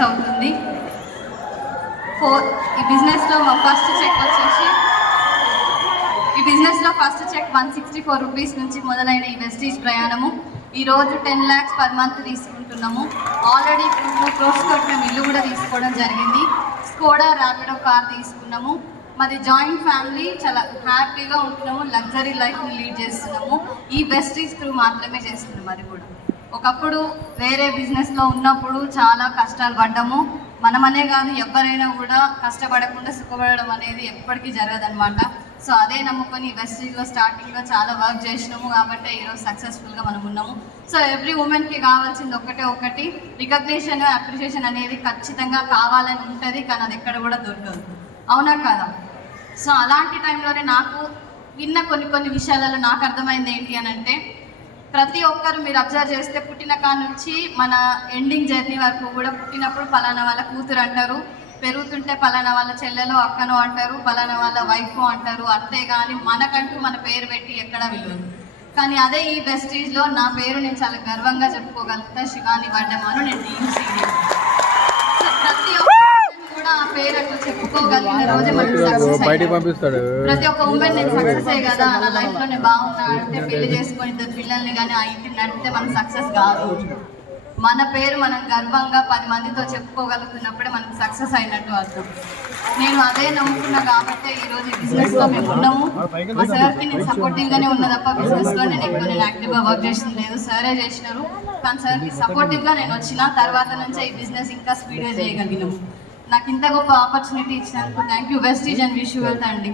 Years అవుతుంది. ఈ బిజినెస్లో మా ఫస్ట్ చెక్ వచ్చేసి ఈ బిజినెస్లో ఫస్ట్ చెక్ 164 రూపీస్ నుంచి మొదలైన ఈ వెస్టీజ్ ప్రయాణము ఈరోజు 10 lakhs per month తీసుకుంటున్నాము. ఆల్రెడీ 2 crores తోటి మేము ఇల్లు కూడా తీసుకోవడం జరిగింది. స్కోడా ర్యాపిడో కార్ తీసుకున్నాము. మాది జాయింట్ ఫ్యామిలీ, చాలా హ్యాపీగా ఉంటున్నాము, లగ్జరీ లైఫ్ని లీడ్ చేస్తున్నాము. ఈ వెస్టీజ్ త్రూ మాత్రమే చేస్తున్నాము. అది కూడా ఒకప్పుడు వేరే బిజినెస్లో ఉన్నప్పుడు చాలా కష్టాలు పడ్డాము. మనమనే కాదు, ఎవరైనా కూడా కష్టపడకుండా సుఖపడడం అనేది ఎప్పటికీ జరగదన్నమాట. సో అదే నమ్ముకొని వెస్టీజ్లో స్టార్టింగ్లో చాలా వర్క్ చేసినాము కాబట్టి ఈరోజు సక్సెస్ఫుల్గా మనం ఉన్నాము. సో ఎవ్రీ ఉమెన్కి కావాల్సింది ఒకటి రికగ్నిషన్, అప్రిషియేషన్ అనేది ఖచ్చితంగా కావాలని ఉంటుంది, కానీ అది ఎక్కడ కూడా దొరకదు. అవునా కదా? సో అలాంటి టైంలోనే నాకు విన్న కొన్ని విషయాలలో నాకు అర్థమైంది ఏంటి అని అంటే, ప్రతి ఒక్కరు మీరు అబ్జర్వ్ చేస్తే పుట్టిన కాడ నుంచి మన ఎండింగ్ జర్నీ వరకు కూడా పుట్టినప్పుడు పలానా వాళ్ళ కూతురు అంటారు, పెరుగుతుంటే పలానా వాళ్ళ చెల్లెలో అక్కనో అంటారు, పలానా వాళ్ళ వైఫో అంటారు. అంతేగాని మనకంటూ మన పేరు పెట్టి ఎక్కడా విలువదు. కానీ అదే ఈ వెస్టీజ్లో నా పేరు నేను చాలా గర్వంగా చెప్పుకోగలుగుతా, శివాని వడ్డమాను, నేను టీఎంసీ. ప్రతి ఒక్క కూడా ఆ పేరు అట్లా చెప్పుకోగలిగిన రోజే మనకు సక్సెస్ అయ్యాడు. ప్రతి ఒక్క ఉమెన్ నేను సక్సెస్ అయ్యి కదా, నా లైఫ్లో నేను బాగున్నా అంటే పెళ్లి చేసుకొని 2 పిల్లల్ని కానీ ఆ ఇంటిని నడిపితే మనం సక్సెస్ కాదు. మన పేరు మనం గర్వంగా 10 మందితో చెప్పుకోగలుగుతున్నప్పుడే మనకు సక్సెస్ అయినట్టు అర్థం. నేను అదే నమ్ముకున్నా కాబట్టి ఈరోజు ఈ బిజినెస్లో మేము ఉన్నాము. మా సార్కి నేను సపోర్టివ్గానే ఉన్నా తప్ప బిజినెస్లో నేను యాక్టివ్గా వర్క్ చేసింది లేదు. సారే చేసినారు, కానీ సార్కి సపోర్టివ్గా నేను వచ్చిన తర్వాత నుంచే ఈ బిజినెస్ ఇంకా స్పీడ్గా చేయగలిగినాము. నాకు ఇంత గొప్ప ఆపర్చునిటీ ఇచ్చినందుకు thank you Vestige and wish you wealth అండి.